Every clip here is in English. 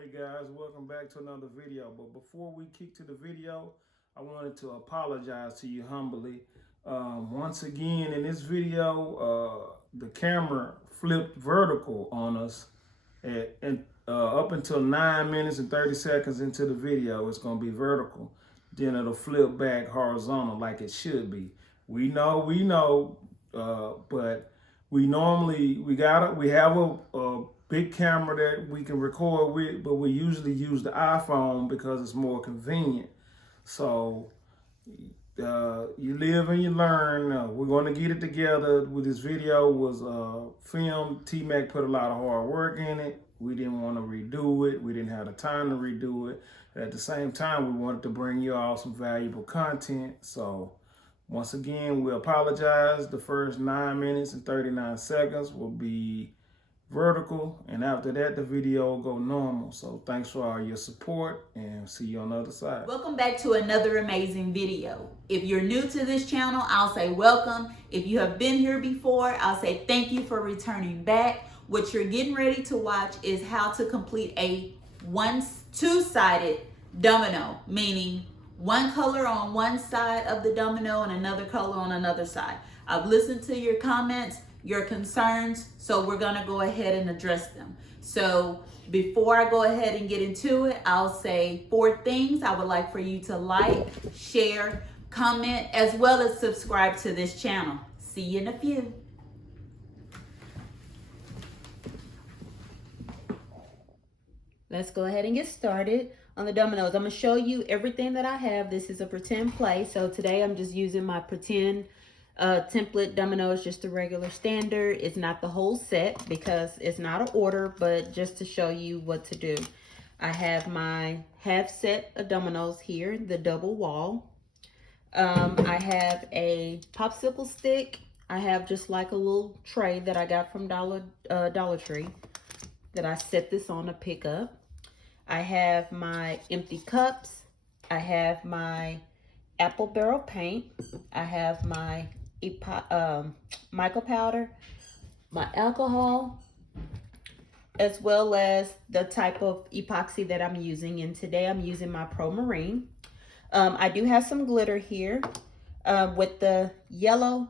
Hey guys, welcome back to another video. But before we kick to the video, I wanted to apologize to you humbly. Once again, in this video, the camera flipped vertical on us up until 9 minutes and 30 seconds into the video. It's going to be vertical. Then it'll flip back horizontal like it should be. We know, but we have a big camera that we can record with, but we usually use the iPhone because it's more convenient. So you live and you learn. We're going to get it together. With this video was filmed. T-Mac put a lot of hard work in it. We didn't want to redo it. We didn't have the time to redo it. At the same time, we wanted to bring you all some valuable content. So once again, we apologize. The first 9 minutes and 39 seconds will be vertical, and after that the video will go normal. So thanks for all your support, and see you on the other side. Welcome back to another amazing video. If you're new to this channel, I'll say welcome. If you have been here before, I'll say thank you for returning back. What you're getting ready to watch is how to complete a two-sided domino, meaning one color on one side of the domino and another color on another side. I've listened to your comments, your concerns, so we're gonna go ahead and address them. So before I go ahead and get into it, I'll say 4 things I would like for you to like, share, comment, as well as subscribe to this channel. See you in a few. Let's go ahead and get started on the dominoes. I'm gonna show you everything that I have. This is a pretend play, so today I'm just using my pretend template dominoes, just a regular standard. It's not the whole set because it's not an order, but just to show you what to do. I have my half set of dominoes here, the double wall. I have a popsicle stick. I have just like a little tray that I got from Dollar Tree that I set this on to pick up. I have my empty cups. I have my apple barrel paint. I have my mica powder, my alcohol, as well as the type of epoxy that I'm using. And today I'm using my Pro Marine. I do have some glitter here with the yellow.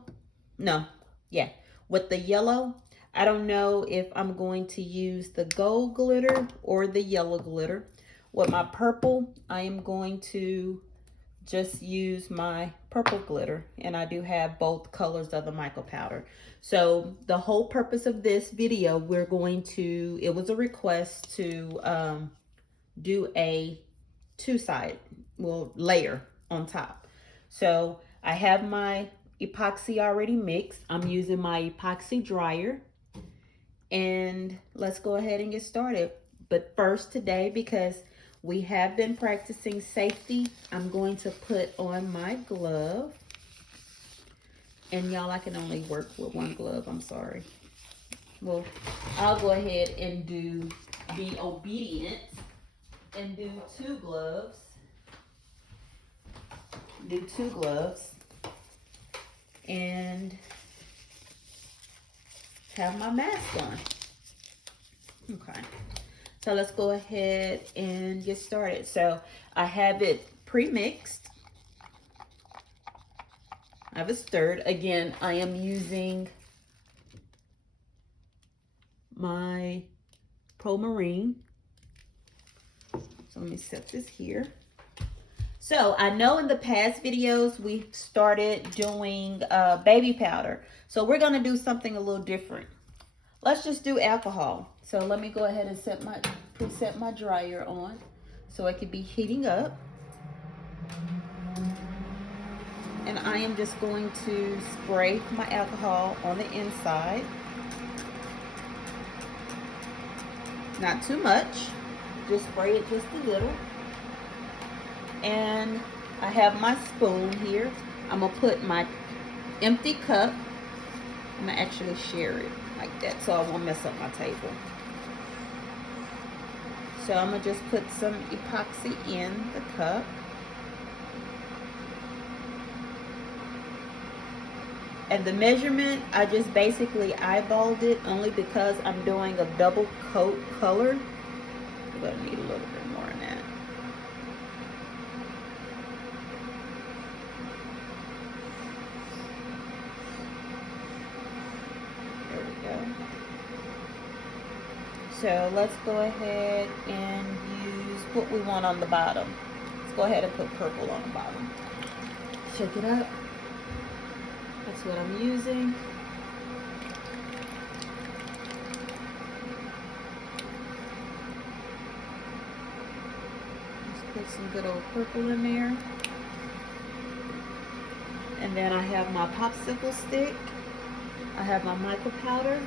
With the yellow. I don't know if I'm going to use the gold glitter or the yellow glitter. With my purple, I am going to just use my purple glitter, and I do have both colors of the mica powder. So the whole purpose of this video, it was a request to do a two-side layer on top. So I have my epoxy already mixed. I'm using my epoxy dryer, and let's go ahead and get started. But first today, because we have been practicing safety, I'm going to put on my glove. And y'all, I can only work with one glove, I'm sorry. Well, I'll go ahead and be obedient and do 2 gloves. Do 2 gloves. And have my mask on. Okay. So let's go ahead and get started. So I have it pre-mixed. I have it stirred. Again, I am using my Pro Marine. So let me set this here. So I know in the past videos we've started doing baby powder. So we're gonna do something a little different. Let's just do alcohol. So let me go ahead and preset my dryer on so it could be heating up. And I am just going to spray my alcohol on the inside. Not too much, just spray it just a little. And I have my spoon here. I'm gonna put my empty cup. I'm gonna actually share it like that so I won't mess up my table. So I'm gonna just put some epoxy in the cup. And the measurement, I just basically eyeballed it only because I'm doing a double coat color. We're gonna need a little bit more in that. There we go. So let's go ahead and use what we want on the bottom. Let's go ahead and put purple on the bottom. Shake it up. That's what I'm using. Just put some good old purple in there. And then I have my popsicle stick. I have my mica powder.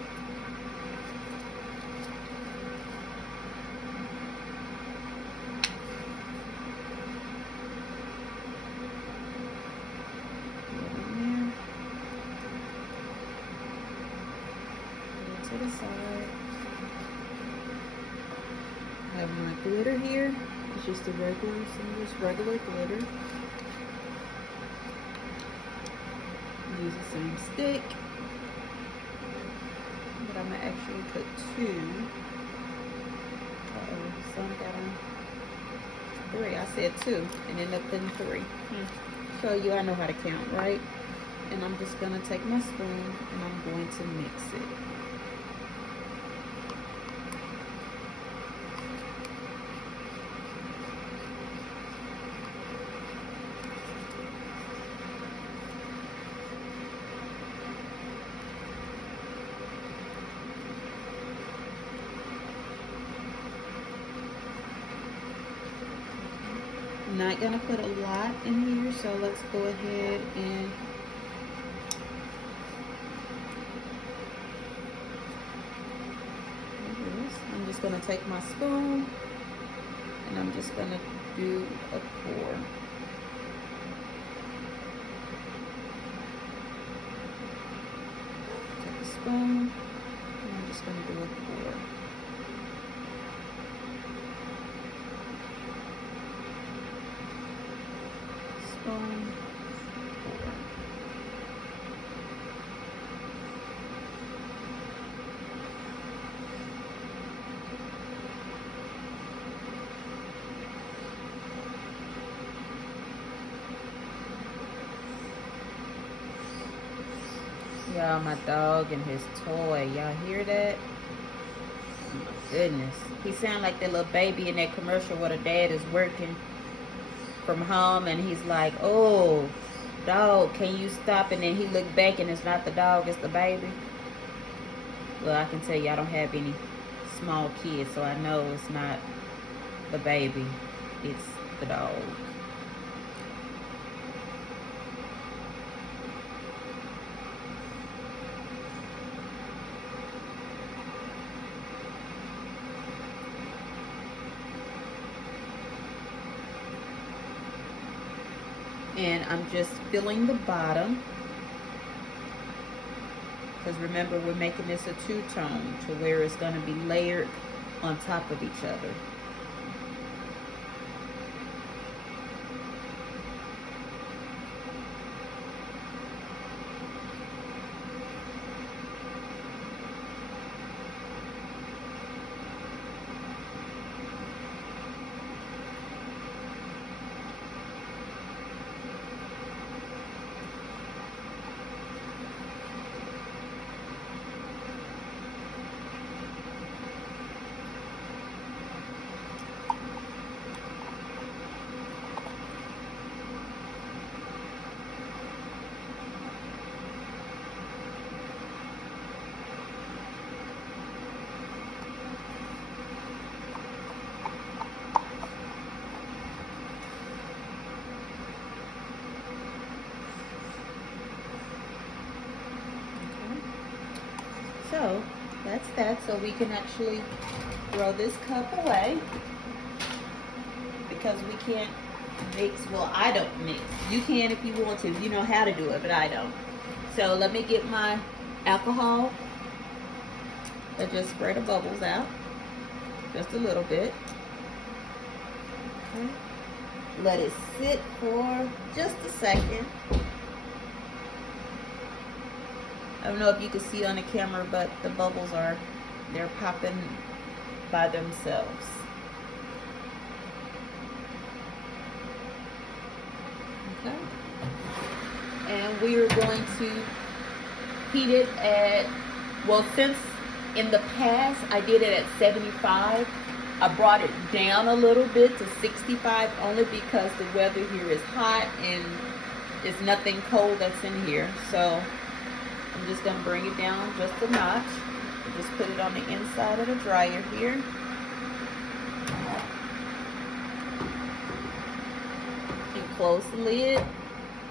To the side. I have my glitter here. It's just a regular, regular glitter. Use the same stick, but I'm gonna actually put 2. Some got on 3. I said 2 and ended up putting 3. Show you I know how to count, right? And I'm just gonna take my spoon and I'm going to mix it. I'm not gonna put a lot in here, so let's go ahead and I'm just gonna take my spoon and I'm just gonna do a pour. Take a spoon and I'm just gonna do a pour. Spoon, pour. Y'all, my dog and his toy. Y'all hear that? Oh my goodness. He sound like that little baby in that commercial where the dad is working from home and he's like, oh, dog, can you stop? And then he looked back and it's not the dog, it's the baby. Well, I can tell you I don't have any small kids, so I know it's not the baby, it's the dog. And I'm just filling the bottom, because remember we're making this a two-tone to where it's going to be layered on top of each other. So that's that. So we can actually throw this cup away because we can't mix. Well, I don't mix. You can if you want to. You know how to do it, but I don't. So let me get my alcohol and just spray the bubbles out. Just a little bit. Okay. Let it sit for just a second. I don't know if you can see on the camera, but the bubbles they're popping by themselves. we are going to heat it at, well, since in the past I did it at 75, I brought it down a little bit to 65 only because the weather here is hot and there's nothing cold that's in here. So I'm just going to bring it down just a notch. Just put it on the inside of the dryer here. And close the lid.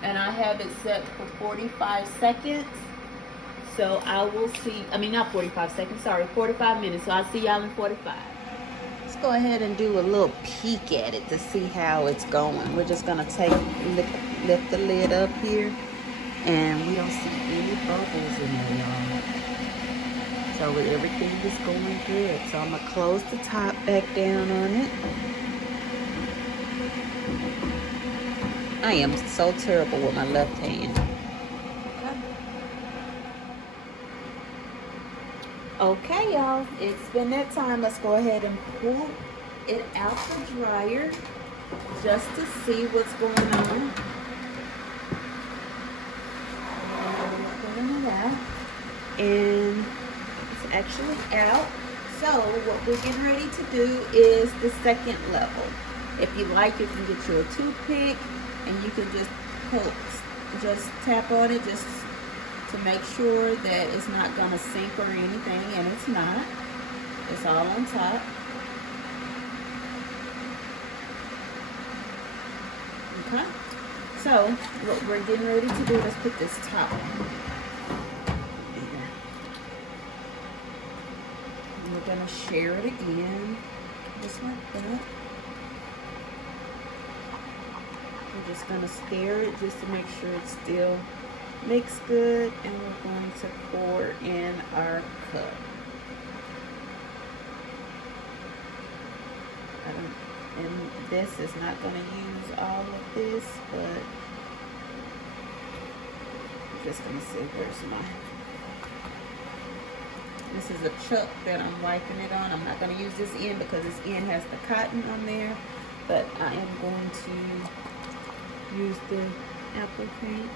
And I have it set for 45 seconds. So I will see, I mean not 45 seconds, sorry, 45 minutes. So I'll see y'all in 45. Let's go ahead and do a little peek at it to see how it's going. We're just gonna lift the lid up here, and we don't see any bubbles in there, y'all. So everything is going good. So I'm gonna close the top back down on it. I am so terrible with my left hand. Okay, y'all, it's been that time. Let's go ahead and pull it out the dryer just to see what's going on. Pulling it out, and it's actually out. So what we're getting ready to do is the second level. If you like, you can get you a toothpick and you can just tap on it just to make sure that it's not gonna sink or anything, and it's not. It's all on top. Okay, so what we're getting ready to do is put this top on. And we're gonna share it again, just like that. We're just gonna stir it just to make sure it's still mix good, and we're going to pour in our cup. And this is not going to use all of this, but I'm just going to see where's my. This is a chuck that I'm wiping it on. I'm not going to use this end because this end has the cotton on there, but I am going to use the apple paint.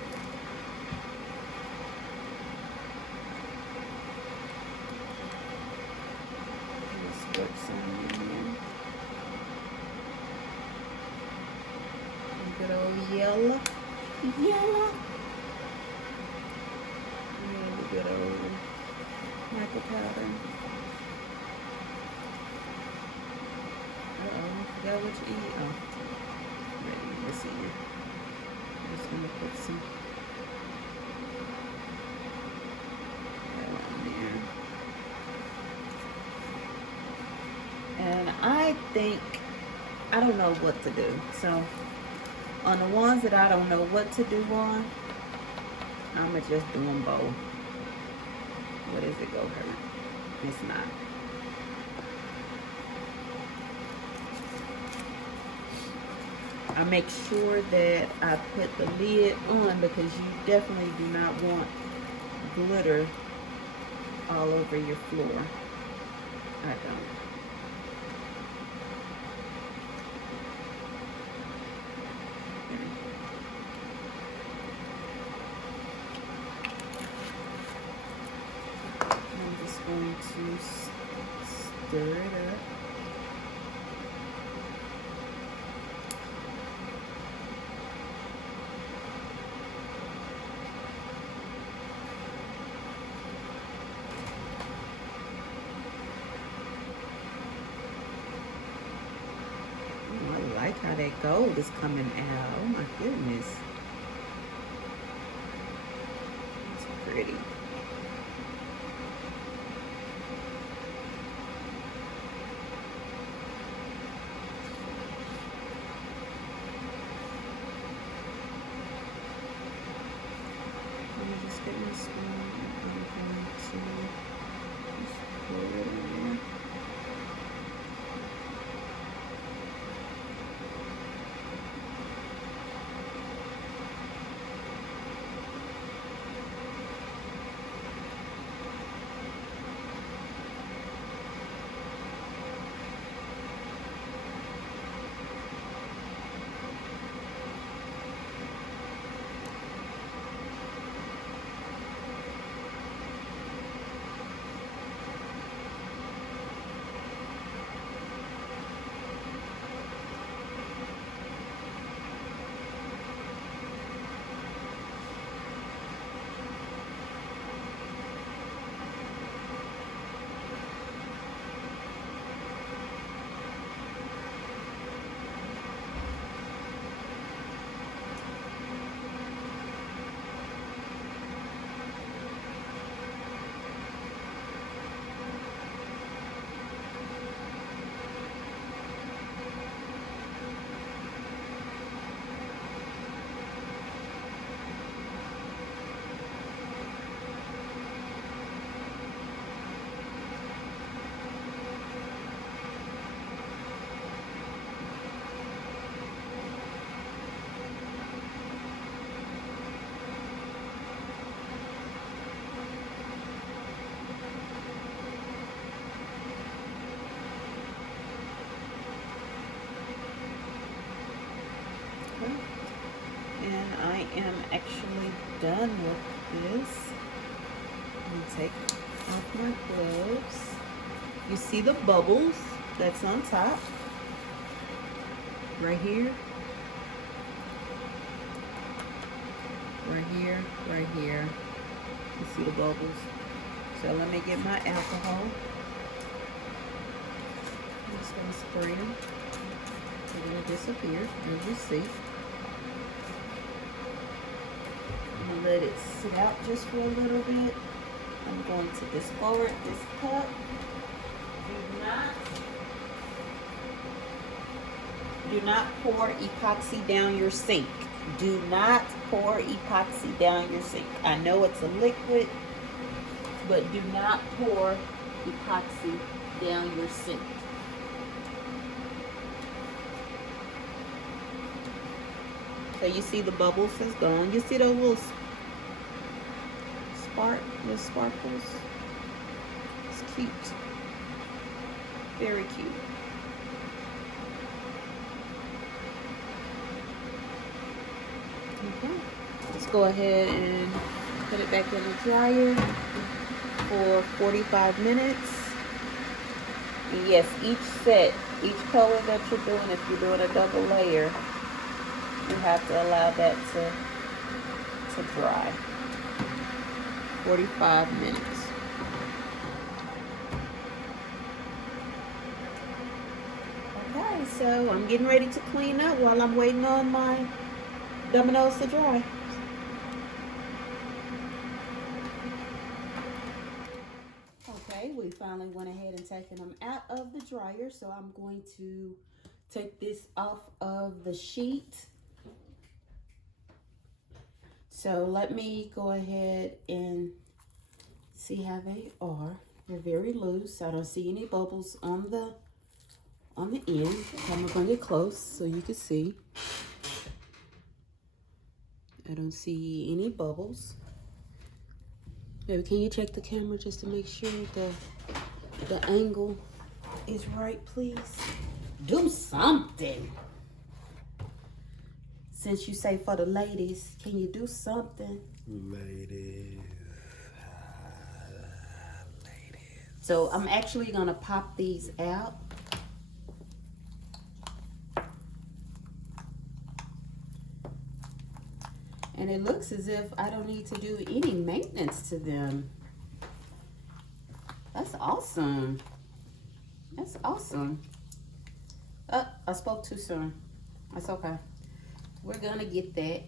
Put some in there. Good old yellow. Yellow. And good old mica powder. Uh-oh, I forgot what you eat. Oh, ready, let's see here. I'm just gonna put some on there. And I think, I don't know what to do. So on the ones that I don't know what to do on, I'm going to just do them both. What is it going to hurt? It's not. I make sure that I put the lid on because you definitely do not want glitter all over your floor. I don't. Going to stir it up. I like how that gold is coming out. Oh my goodness. It's pretty. And I am actually done with this. Let me take off my gloves. You see the bubbles that's on top? Right here. Right here, right here. You see the bubbles. So let me get my alcohol. I'm just going to spray them. They're going to disappear, as you see. I'm going to let it sit out just for a little bit. I'm going to discard this cup. Do not pour epoxy down your sink. Do not pour epoxy down your sink. I know it's a liquid, but do not pour epoxy down your sink. So you see the bubbles is gone. You see those little sparkles? It's cute. Very cute. Okay. Let's go ahead and put it back in the dryer for 45 minutes. And yes, each color that you're doing, if you're doing a double layer, you have to allow that to dry. 45 minutes. Okay, so I'm getting ready to clean up while I'm waiting on my dominoes to dry. Okay, we finally went ahead and taken them out of the dryer, so I'm going to take this off of the sheet. So let me go ahead and see how they are. They're very loose. I don't see any bubbles on the end. I'm gonna bring it close so you can see. I don't see any bubbles. Baby, can you check the camera just to make sure the angle is right, please? Do something. Since you say for the ladies, can you do something? Ladies. So I'm actually gonna pop these out. And it looks as if I don't need to do any maintenance to them. That's awesome. That's awesome. I spoke too soon. That's okay. We're gonna get that.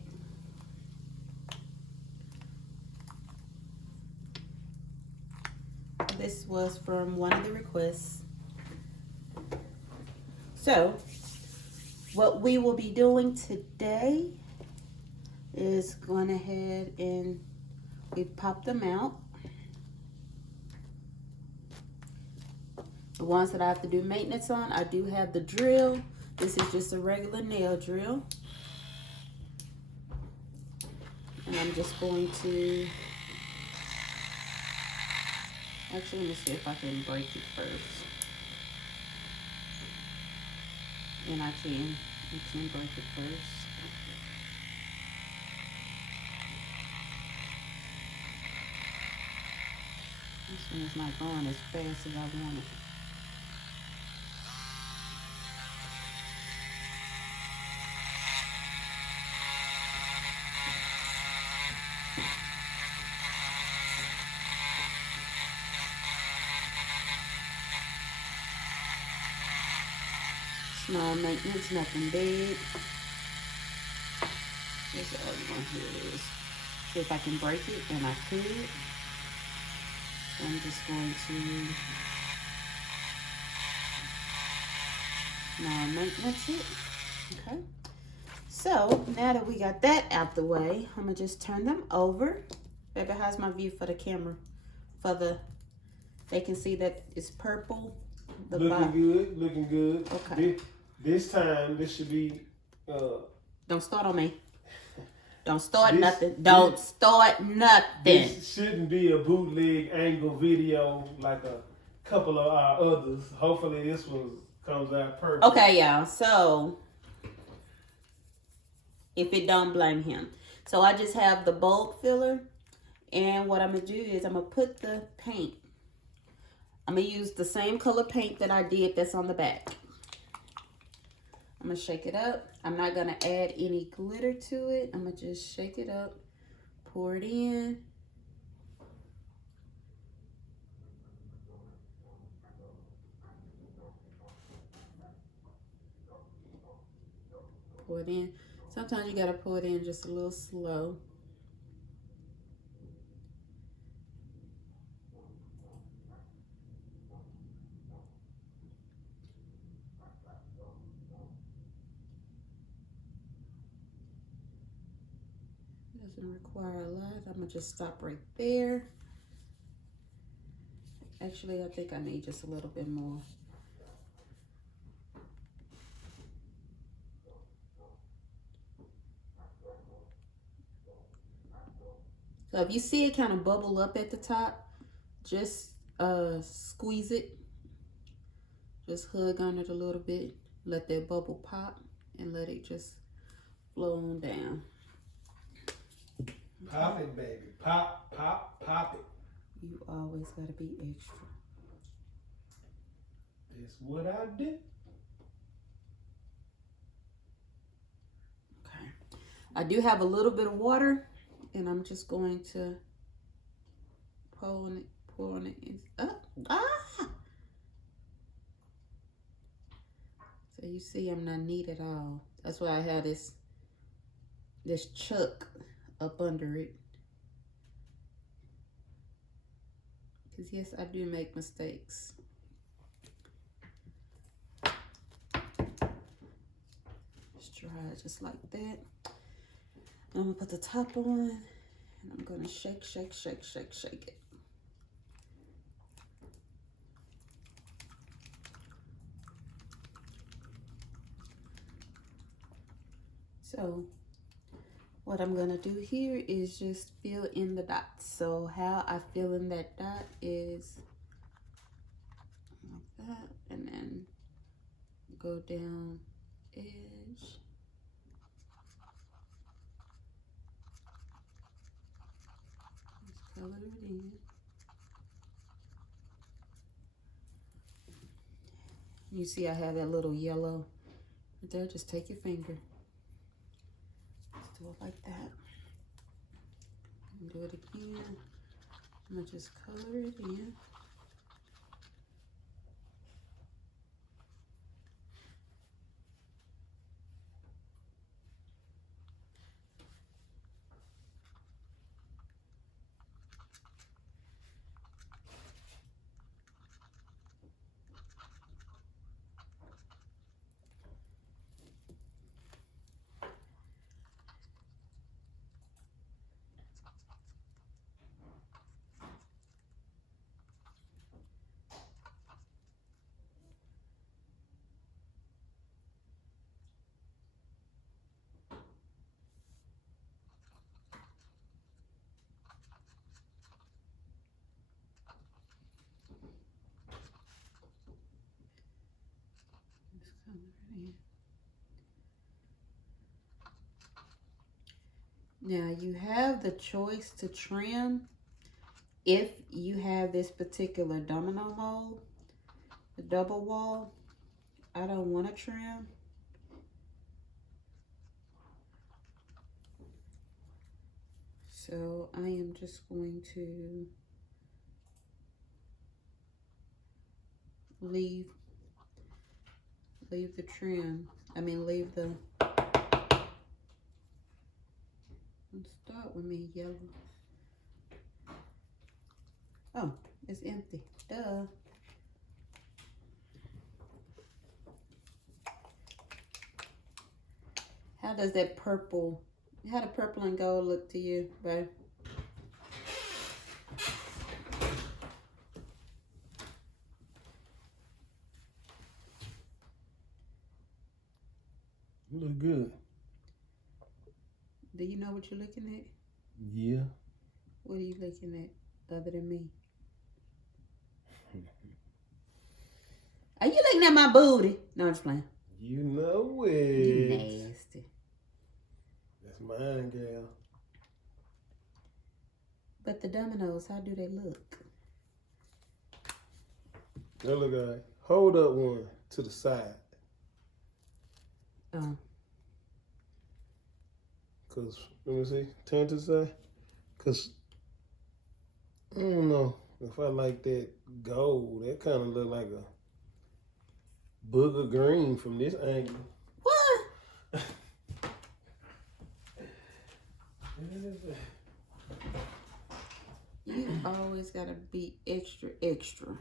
This was from one of the requests. So, what we will be doing today is going ahead and we've popped them out. The ones that I have to do maintenance on, I do have the drill. This is just a regular nail drill. And I'm just going to, actually, let me see if I can break it first. And I can break it first. This one is not going as fast as I want it. Small maintenance, nothing big. Here's the other one. Here it is. See if I can break it, and I could. I'm just going to now maintenance it. Okay. So now that we got that out the way, I'm gonna just turn them over. Baby, how's my view for the camera? They can see that it's purple. Looking good, looking good. Okay. This time, this should be... Don't start on me. Don't start nothing. Don't start nothing. This shouldn't be a bootleg angle video like a couple of our others. Hopefully this one comes out perfect. Okay, y'all. So if it don't blame him. So I just have the bulb filler. And what I'm going to do is I'm going to put the paint. I'm going to use the same color paint that I did that's on the back. I'm going to shake it up. I'm not going to add any glitter to it. I'm going to just shake it up, pour it in. Pour it in. Sometimes you got to pour it in just a little slow. Doesn't require a lot. I'm gonna just stop right there. Actually, I think I need just a little bit more. So if you see it kind of bubble up at the top, just squeeze it. Just hug on it a little bit. Let that bubble pop and let it just flow on down. Pop it, baby. Pop, pop, pop it. You always gotta be extra. That's what I did. Okay. I do have a little bit of water, and I'm just going to pour on it. So you see I'm not neat at all. That's why I have this chuck up under it. Because yes, I do make mistakes. Just try it just like that. And I'm gonna put the top on, and I'm gonna shake, shake, shake, shake, shake it. So what I'm gonna do here is just fill in the dots. So how I fill in that dot is like that, and then go down edge. Just color it in. You see I have that little yellow right there. Just take your finger. Just do it like that. And do it again. I'm gonna just color it in. Now you have the choice to trim if you have this particular domino mold, the double wall. I don't want to trim. So I am just going to leave the trim. I mean, leave the, let's start with me, yellow. Oh, it's empty, duh. How does that purple, how the purple and gold look to you, babe? Look good. Do you know what you're looking at? Yeah. What are you looking at other than me? Are you looking at my booty? No, I'm just playing. You know it. You nasty. That's mine, gal. But the dominoes, how do they look? They look alright. Hold up one to the side. Oh. Cause let me see, turn to the side. Cause I don't know if I like that gold. That kind of look like a booger green from this angle. What? You always gotta be extra, extra.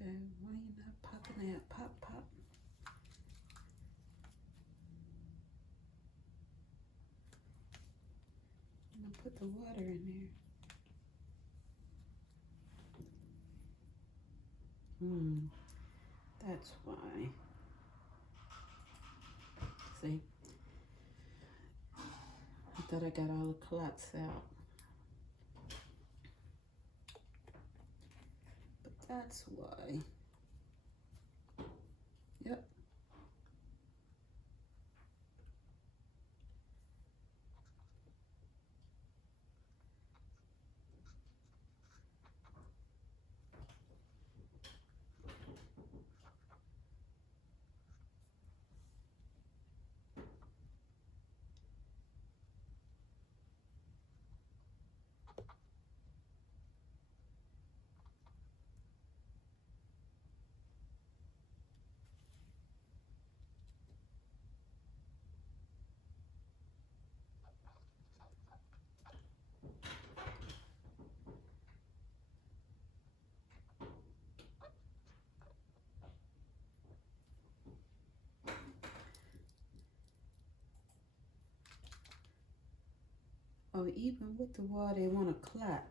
Okay, why you not popping that? Pop, pop. I'm gonna put the water in there. That's why. See? I thought I got all the clots out. But that's why. Yep. Oh, even with the water, they want to clot.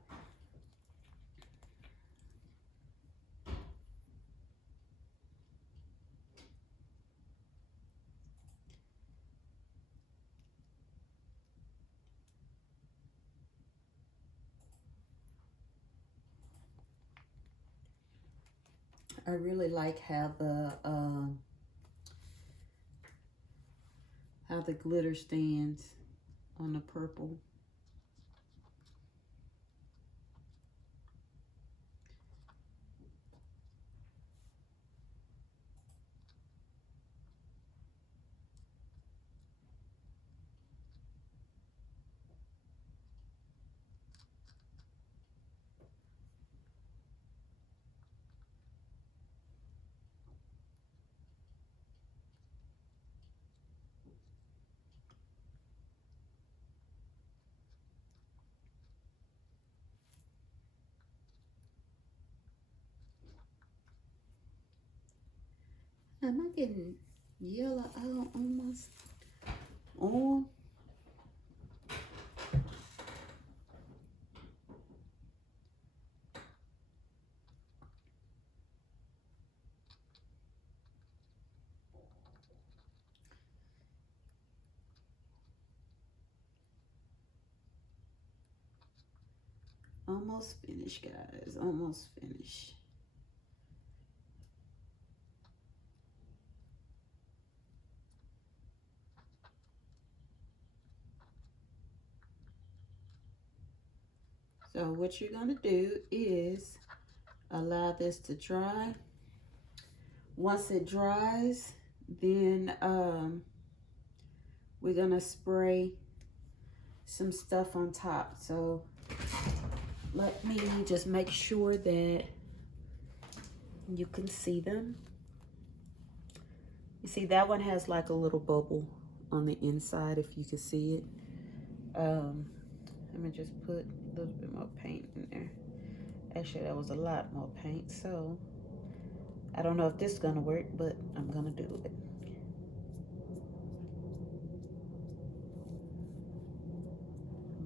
I really like how the glitter stands on the purple. Am I getting yellow out on my arm? Almost finished, guys. Almost finished. So what you're going to do is allow this to dry. Once it dries, then we're going to spray some stuff on top. So let me just make sure that you can see them. You see that one has like a little bubble on the inside, if you can see it. Let me just put a little bit more paint in there. Actually, that was a lot more paint, so I don't know if this is gonna work, but I'm gonna do it.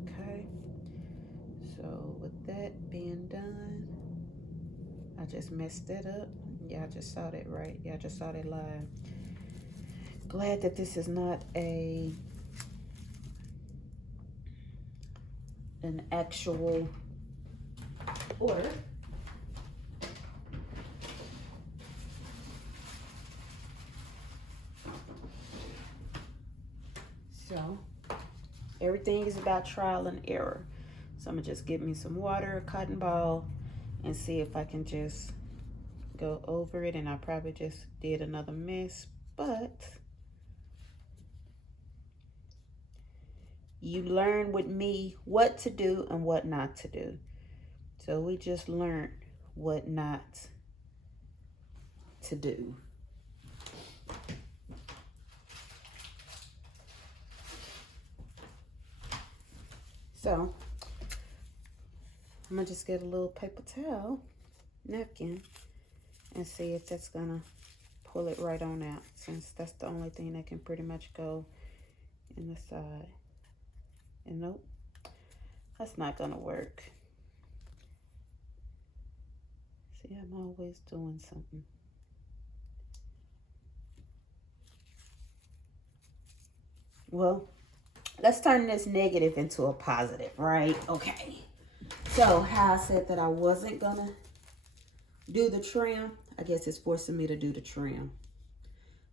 Okay, that being done, I just messed that up. Yeah, I just saw that right. Yeah, I just saw that live. Glad that this is not an actual order. So everything is about trial and error. So I'm gonna just get me some water, a cotton ball, and see if I can just go over it. And I probably just did another mess, but you learn with me what to do and what not to do. So we just learned what not to do. So I'm gonna just get a little paper towel, napkin, and see if that's gonna pull it right on out, since that's the only thing that can pretty much go in the side. And nope, that's not gonna work. See, I'm always doing something. Well, let's turn this negative into a positive, right? Okay. So how I said that I wasn't gonna do the trim, I guess it's forcing me to do the trim.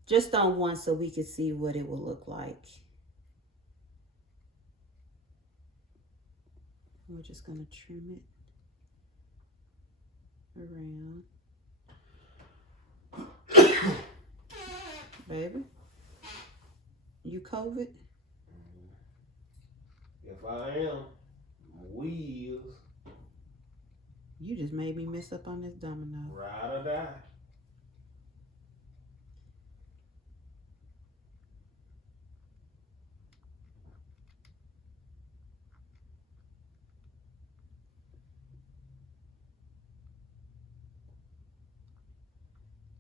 Just on one so we can see what it will look like. We're just gonna trim it around. Baby, you COVID? If I am, wheels. You just made me mess up on this domino. Ride or die.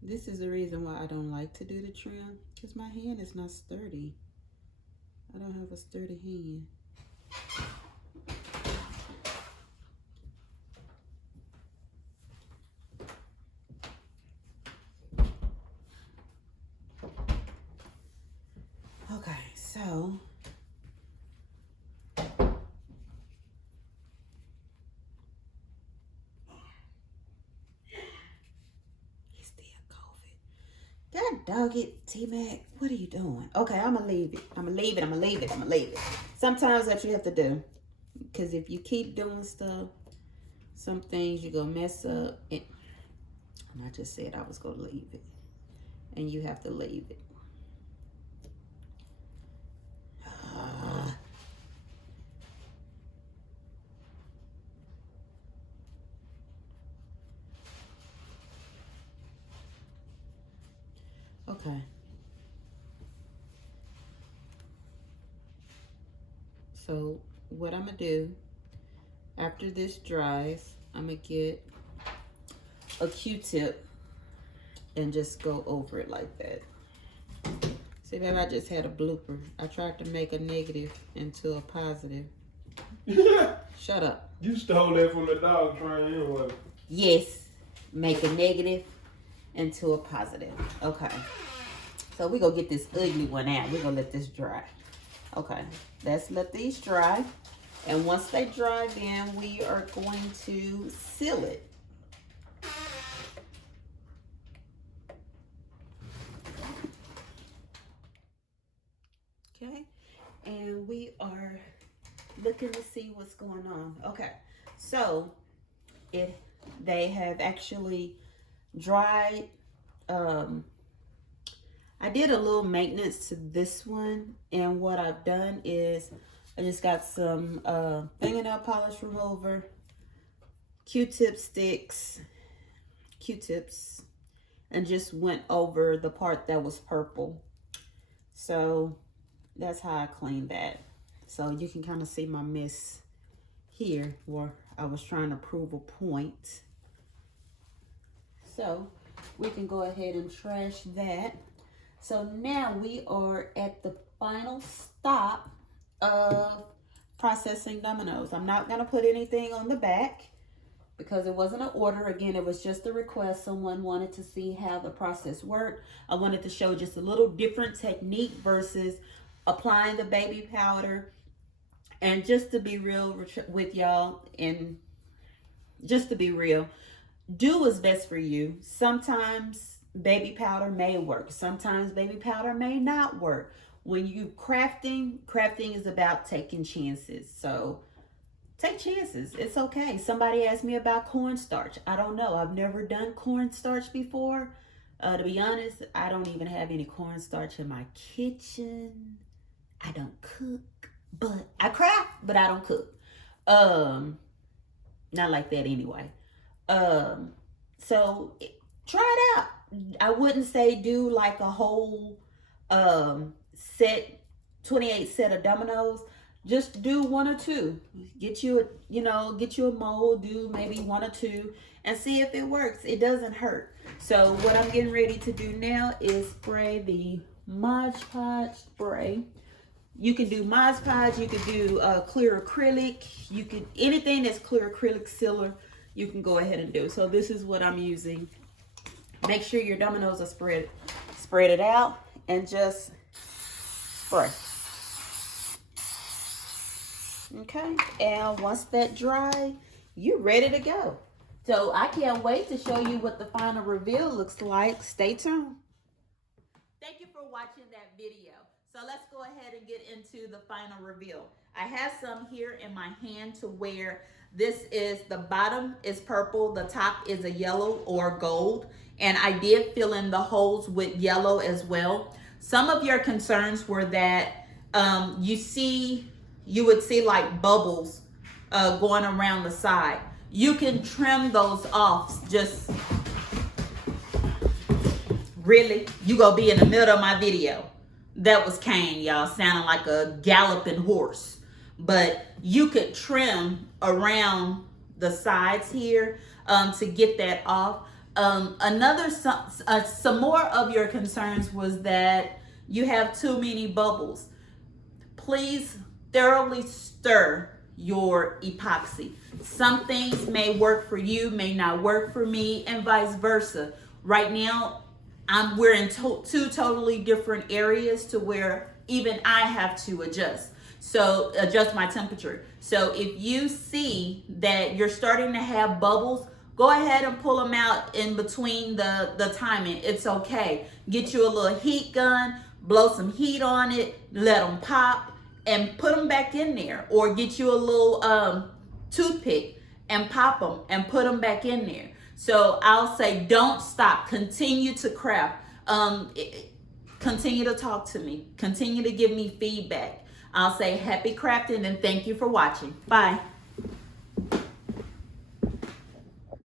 This is the reason why I don't like to do the trim, because my hand is not sturdy. I don't have a sturdy hand. Okay, so God dog it, T-Mac. What are you doing? Okay, I'm gonna leave it. I'm gonna leave it. Sometimes that's what you have to do. Because if you keep doing stuff, some things you're gonna mess up. And I just said I was gonna leave it. And you have to leave it. Okay. So what I'm gonna do after this dries, I'm gonna get a Q-tip and just go over it like that. See, baby, I just had a blooper. I tried to make a negative into a positive. Shut up. You stole that from the dog train anyway. Yes, make a negative into a positive. Okay. So we're gonna get this ugly one out. We're gonna let this dry. Okay, let's let these dry. And once they dry, then we are going to seal it. Okay, and we are looking to see what's going on. Okay, so they have actually dried. I did a little maintenance to this one, and what I've done is I just got some fingernail polish remover, Q-tip sticks, Q-tips, and just went over the part that was purple. So that's how I cleaned that. So you can kind of see my mess here where I was trying to prove a point. So we can go ahead and trash that. So now we are at the final stop of processing dominoes. I'm not going to put anything on the back because it wasn't an order. Again, it was just a request. Someone wanted to see how the process worked. I wanted to show just a little different technique versus applying the baby powder. And just to be real with y'all, and just to be real, do what's best for you. Sometimes baby powder may work. Sometimes baby powder may not work. When you crafting is about taking chances. So take chances. It's okay. Somebody asked me about cornstarch. I don't know. I've never done cornstarch before. To be honest, I don't even have any cornstarch in my kitchen. I don't cook, but I craft, but I don't cook. Not like that anyway. So try it out. I wouldn't say do like a whole set, 28 set of dominoes. Just do one or two. Get you a mold, do maybe one or two and see if it works. It doesn't hurt. So what I'm getting ready to do now is spray the Mod Podge spray. You can do Mod Podge, you can do clear acrylic, you can, anything that's clear acrylic sealer, you can go ahead and do. So this is what I'm using. Make sure your dominoes are spread it out and just spray. Okay, and once that dry, you're ready to go. So I can't wait to show you what the final reveal looks like. Stay tuned. Thank you for watching that video. So let's go ahead and get into the final reveal. I have some here in my hand to where this is, the bottom is purple, the top is a yellow or gold. And I did fill in the holes with yellow as well. Some of your concerns were that you would see like bubbles going around the side. You can trim those off. Just really, you gonna be in the middle of my video. That was Kane, y'all, sounding like a galloping horse. But you could trim around the sides here to get that off. Some more of your concerns was that you have too many bubbles. Please thoroughly stir your epoxy. Some things may work for you, may not work for me, and vice versa. Right now, we're in two totally different areas to where even I have to adjust. So adjust my temperature. So if you see that you're starting to have bubbles, go ahead and pull them out in between the timing. It's okay. Get you a little heat gun, blow some heat on it, let them pop, and put them back in there. Or get you a little toothpick and pop them and put them back in there. So I'll say don't stop. Continue to craft. Continue to talk to me. Continue to give me feedback. I'll say happy crafting and thank you for watching. Bye.